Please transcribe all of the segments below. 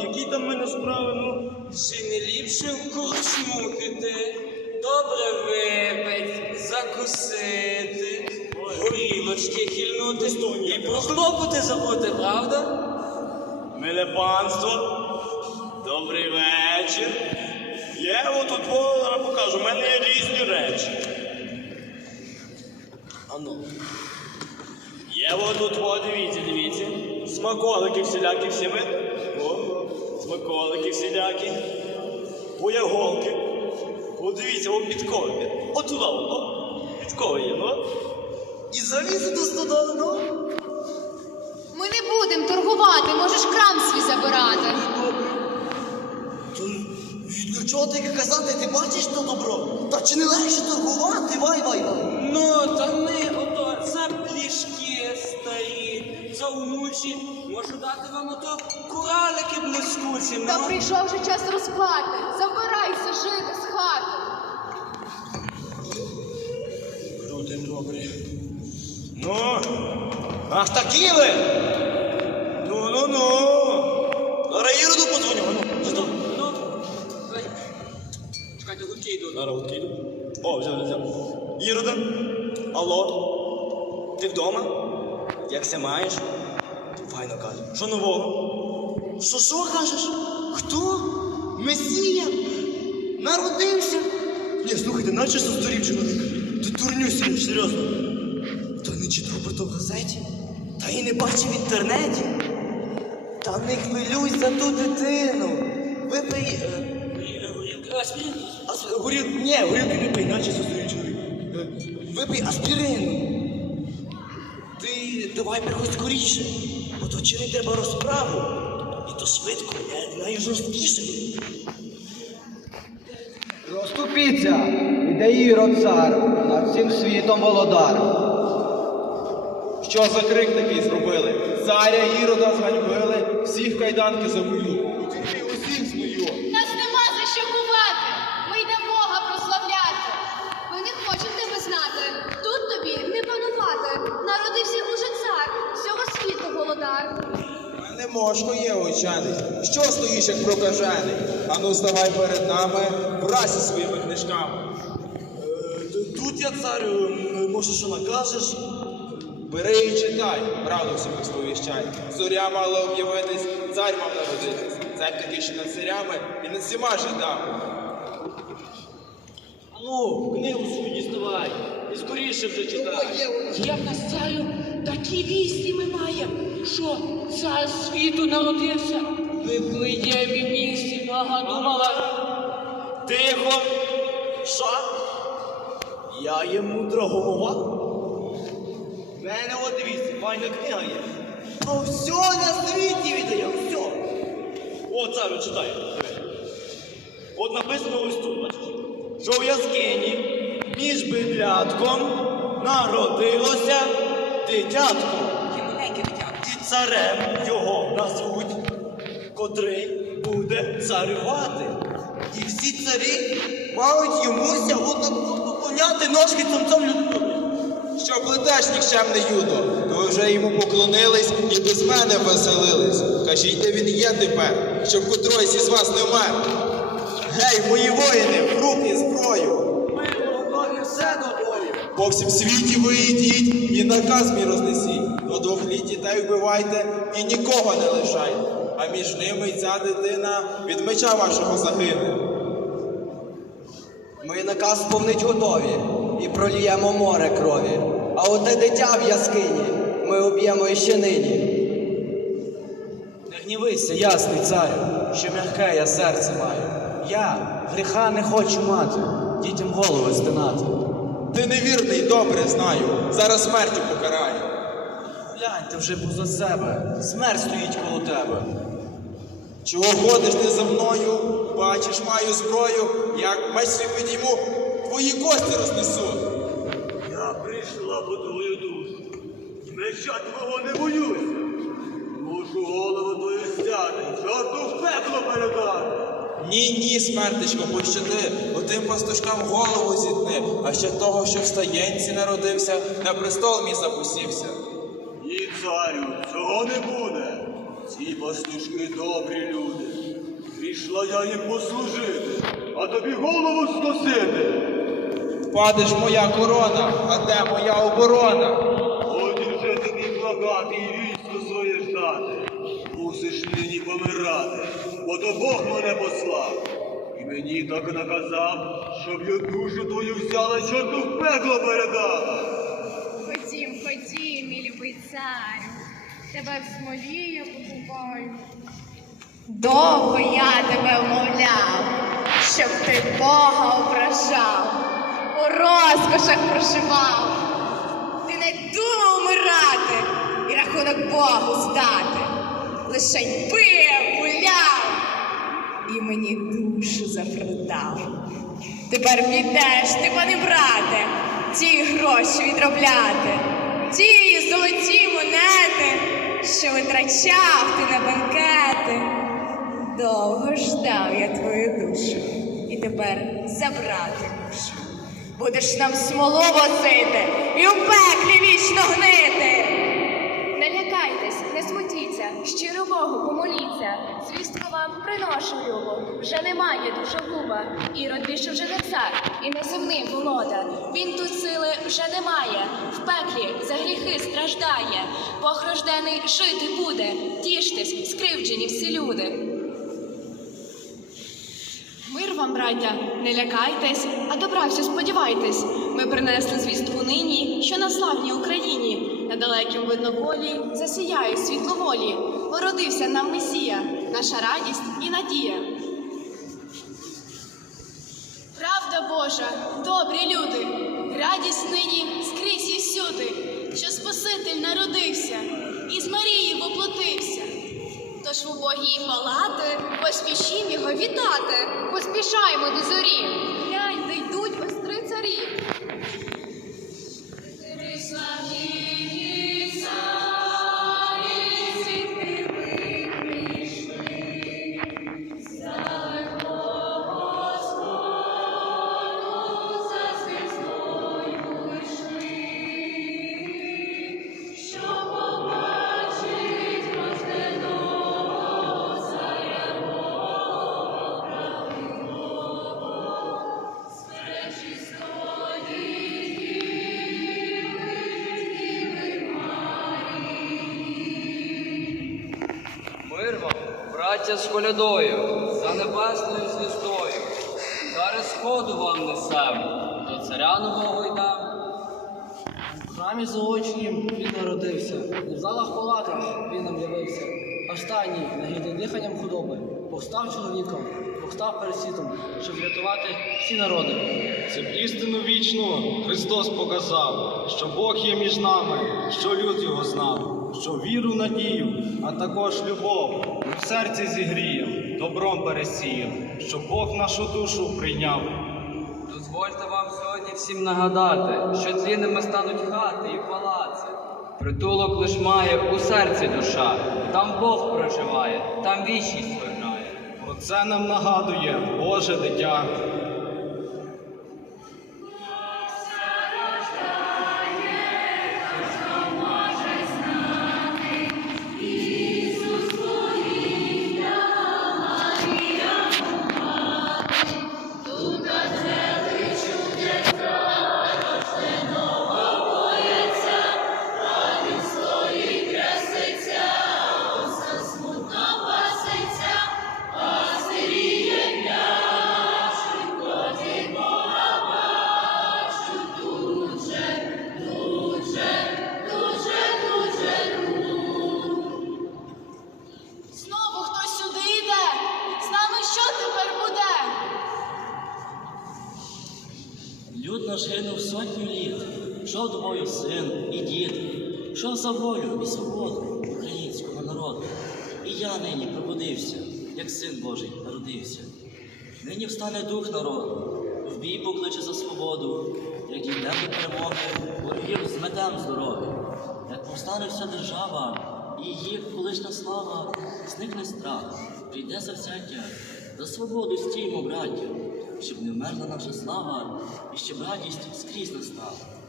які там в мене справи, ну? Чи не ліпше в корчму піти? Добре випить, закусити, горілочки хильнути і про хлопоти забути, правда? Миле панство, добрий вечір. Я отут волара покажу, у мене є різні речі. Ану. Є отут, о, дивіться, дивіться. Смаколики всілякі всі ми. Смаколики всілякі. Бояголки. О, дивіться, о, підкови. От туди, о, підкови є, ну. І залізти туди, ну. Ми не будемо торгувати, можеш крам свій забирати. То від чого ти казати, ти бачиш то добро? Та чи не легше торгувати? Вай, вай, вай. Ну, та ми за внучі. Можу дати вам ото куралики блискучі, Та ну. прийшов вже час розплати. Забирайся жити з хати. Люди добрі. Ну, ах такі ви! Ну, ну, ну. Зараз Іроду подзвоню. Ну, що? Ну. Чекайте, гудки йдуть. Зараз от йду. О, взяв, взяв. Ірода. Алло. Ти вдома? Як все маєш? Файно каже. Що нового? Що що кажеш? Хто? Месія? Народився? Ні, слухайте, наче що здурів чоловік. Ти дурню сидиш, серйозно. Та не читав про то в газеті? Та і не бачив в інтернеті? Та не хвилюйся за ту дитину. Випий. е, Аспірин. Ні, горілки не пий, наче що чоловік. Е, Випий аспірину. Давай приходь скоріше, бо то чи треба розправу. І то швидко, я найжорсткіше. Розступіться, іде Ірод цар, над всім світом володар. Що за крик такий зробили? Царя Ірода зганьбили, всіх кайданки забою. Не мошко є очаний. Що стоїш, як прокажений? Ану, здавай перед нами, вразі своїми книжками. Е, Тут я царю, може, що накажеш? Бери і читай, правду всім сповіщай. Зоря мала об'явитись, цар мав народитись. Цар такий, що над царями і над всіма жидами. Ну, книгу свою діставай. І скоріше вже читай. Є в нас царю такі вісті ми маємо, що цар світу народився. Ви в місті нога думала. Тихо. Що? Я є мудра голова. Мене от дивіться, файна книга є. То все на світі віддає, все. О, царю, читай. От написано ось тут, бачиш, що в яскині між бидлятком народилося дитятко. І царем його назвуть, котрий буде царювати. І всі царі мають йомуся поклоняти ножки цомцом людини. Що плетеш нікчемний юдо, то ви вже йому поклонились і без мене веселились. Кажіть, де він є тепер, щоб котройсь із вас не вмер. Гей, мої воїни, в руки зброю! Ми готові все до бою. По всім світі ви йдіть і наказ мій рознесіть. До двох літ дітей вбивайте і нікого не лишайте. А між ними й ця дитина від меча вашого загине. Ми наказ сповнить готові і проліємо море крові. А оте дитя в яскині ми уб'ємо іще нині. Не гнівися, ясний царю, що м'яке я серце маю. Я гріха не хочу мати, дітям голови здинати. Ти невірний, добре знаю. Зараз смертю покараю. Гляньте вже поза себе, смерть стоїть коло тебе. Чого ходиш ти за мною? Бачиш, маю зброю, як меч свій підійму, твої кості рознесу. Я прийшла по твою душу. Меча твого не боюся. Душу голову твою стяти, чорту в пекло передати. Ні, ні, смертечко, пощади, отим пастушкам голову зітни, а ще того, що в стаєнці народився, на престол мій запусівся. Ні, царю, цього не буде. Ці пастушки добрі люди. Прийшла я їм послужити, а тобі голову скосити. Падеш моя корона, а де моя оборона? Годі вже тобі благати і військо своє ждати. Мусиш нині помирати, бо то Бог мене послав. Мені так наказав, щоб я душу твою взяла, чорту в пекло передала. Ходім, ходім, мій любий царю. Тебе в смолі я побуваю. Довго я тебе вмовляв, щоб ти Бога ображав, у розкошах проживав. Ти не думав умирати і рахунок Богу здати. Лишень пив, гуляв і мені душу запродав. Тепер підеш ти, пане брате, ті гроші відробляти, ті золоті монети, що витрачав ти на банкети. Довго ждав я твою душу, і тепер забрати мушу. Будеш нам смолу возити і у пеклі вічно гнити. Не лякайтесь, не смутіться, щиро Богу помоліться. Звістку вам приношу любу. Вже немає душогуба. Ірод більше вже не цар і не земний володар. Він тут сили вже немає. В пеклі за гріхи страждає. Бог рождений жити буде. Тіштесь, скривджені всі люди. Мир вам, браття, не лякайтесь, а добра всі сподівайтесь. Ми принесли звістку нині, що на славній Україні, на далекім виднополі засіяє світло волі. Породився нам Месія, наша радість і надія. Правда Божа, добрі люди, радість нині скрізь і всюди, що Спаситель народився і з Марії воплотився. Тож в убогій палати поспішім його вітати, поспішаймо до зорі. Браття з колядою, за небесною звіздою. Зараз сходу вам несемо, до царя нового йдем. В храмі золоченім він народився, і в залах палатах він нам явився. Останній, нагідний диханням худоби, Бог став чоловіком, Бог став перед світом, щоб врятувати всі народи. Це істину вічну Христос показав, що Бог є між нами, що люд його знав, що віру, надію, а також любов в серці зігрієм, добром пересієм, що Бог нашу душу прийняв. Дозвольте вам сьогодні всім нагадати, що тлінними стануть хати і палаци. Притулок лиш має у серці душа, там Бог проживає, там вічність виграє. Про це нам нагадує Боже дитя. Йшов за волю і свободу українського народу. І я нині пробудився, як син Божий народився. Нині встане дух народу, в бій покличе за свободу, як дійдемо перемоги, ворогів зметем з дороги. Як повстане вся держава, і їх колишня слава, зникне страх, прийде завзяття, за свободу стіймо, браття, щоб не вмерла наша слава, і щоб радість скрізь настала.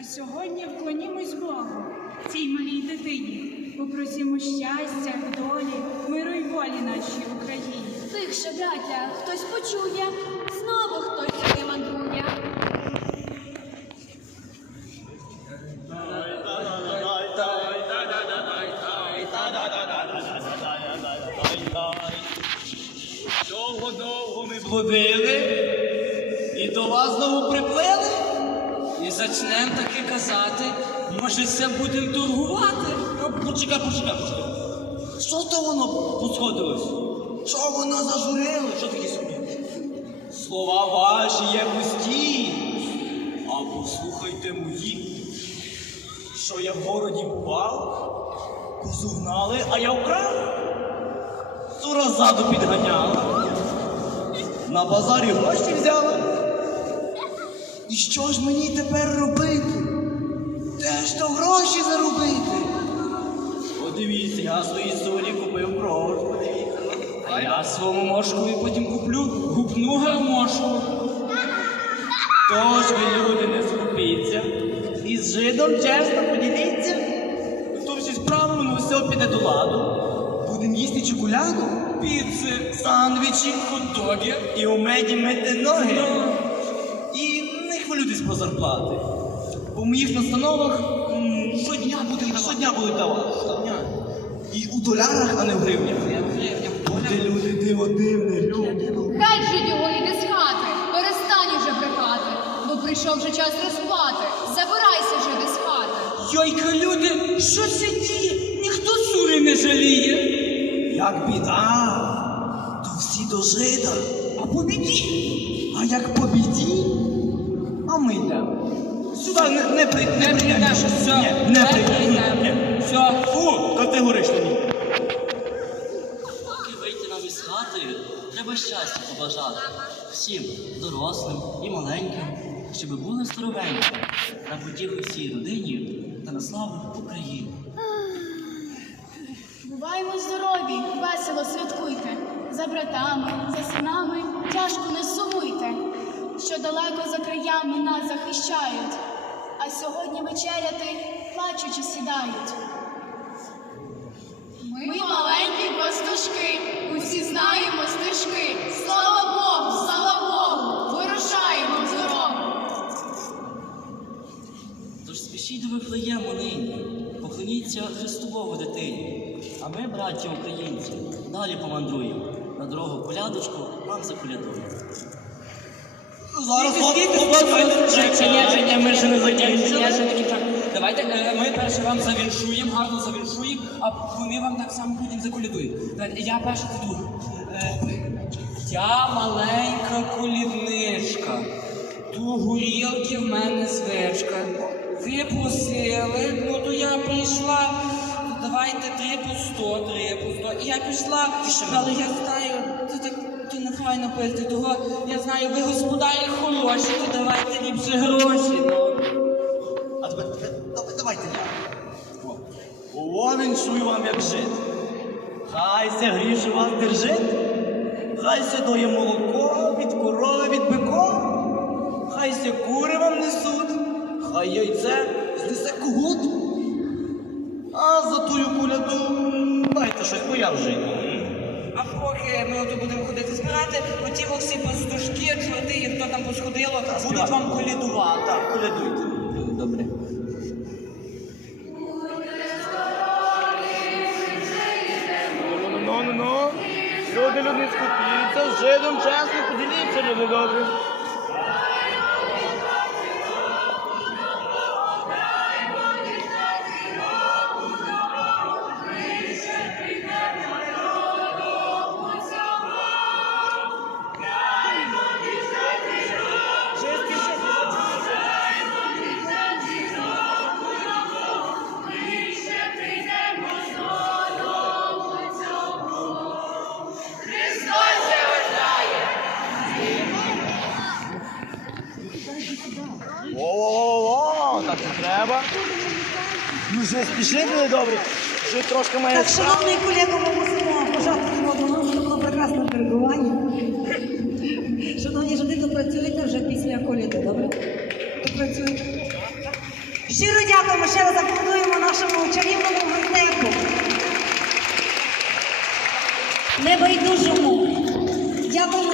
А сьогодні вклонімось Богу, цій малій дитині, попросимо щастя, долі, миру й волі нашій Україні. Тихше, браття, хтось почує, знову хтось сюди мандрує. Довго-довго ми блудили і до вас знову приплили. І зачнем таки казати, може, все будемо торгувати. Почекай, почекай, почекай. Що то воно посходилось? Що воно зажурило? Що таке собі? Слова ваші є пусті. А послухайте мої. Що я в городі бував, козу гнали, а я вкрав. Сура ззаду підганяла. На базарі гроші взяла. І що ж мені тепер робити? Де ж то гроші заробити? Подивіться, я свої солі купив подивіться. А я своєму мошкові потім куплю гупну гармошку. Тож ви, люди, не скупіться. І з жидом чесно поділіться. То всі справи, воно все піде до ладу. Будемо їсти чоколяду, піци, сандвічі, хот-доги і у меді мити ноги. І хвилюйтесь про зарплати. Бо в моїх настановах м, щодня будуть щодня будуть давати. Щодня. І у долярах, а не в гривнях. Буде люди диво дивне, люди. Геть же його іди з хати, перестань уже брехати, бо прийшов вже час розплати. Забирайся жиди з хати. Йойка, люди, що це діє? Ніхто сури не жаліє. Як біда, то всі до жида, а по біді. А як по біді, а ми йдемо. Сюди не, не прийдемо. Не прийдеш, все, Ні, не не прийдемо. прийдемо. Все. Фу, категорично ні. Поки вийти нам із хати, треба щастя побажати. Всім дорослим і маленьким, щоб були здоровенькі, на потіху всій родині та на славу України. Буваймо здорові, весело святкуйте. За братами, за синами тяжко не сумуйте, що далеко за краями нас захищають, а сьогодні вечеряти плачучи сідають. Ми маленькі пастушки, усі знаємо стежки. Слава Богу, слава Богу, вирушаємо в дорогу. Тож спішіть до Вифлеєму нині, поклоніться Христовому дитині. А ми, браття українці, далі помандруємо. На дорогу колядочку вам заколядуємо. Зараз ми ще не закінчили. Давайте е, ми перше вам завіншуємо, гарно завіншуємо, а вони вам так само потім заколядують. Давайте, Я перше піду. Е, Я маленька колідничка. Ту горілки в мене звичка. Ви просили, ну то я прийшла. Давайте три по сто, три по сто. І я пішла, але я знаю, це так то не файно пити. Того я знаю, ви господарі хороші, то давайте ліпше гроші. Ну. А тепер, тепер давайте я. О, О, вам як жит. Хай ся гріше вас держить. Хай ся доє молоко від корови, від бика. Хай ся кури вам несуть. Хай яйце знесе кугут. А за тую куляду дайте щось, бо я вже. А поки ми ото будемо ходити збирати, оті во всі пастушки, чорти і хто там посходило, будуть вам колядувати. Так, колядуйте. Добре. Ну, ну, ну. Люди, люди, скупіться, з жидом чесно, поділіться, люди добрі. О-о-о, так не треба. Ну, вже спішили добре. Вже трошки має Так, шановний колега, ми мусимо пожати. Нам вже було прекрасне перебування. Шановні жити, допрацюйте вже після коліди, добре? Допрацюйте. Щиро дякуємо, ще раз аплодуємо нашому чарівному гуртеку. Небайдужому, Дякуємо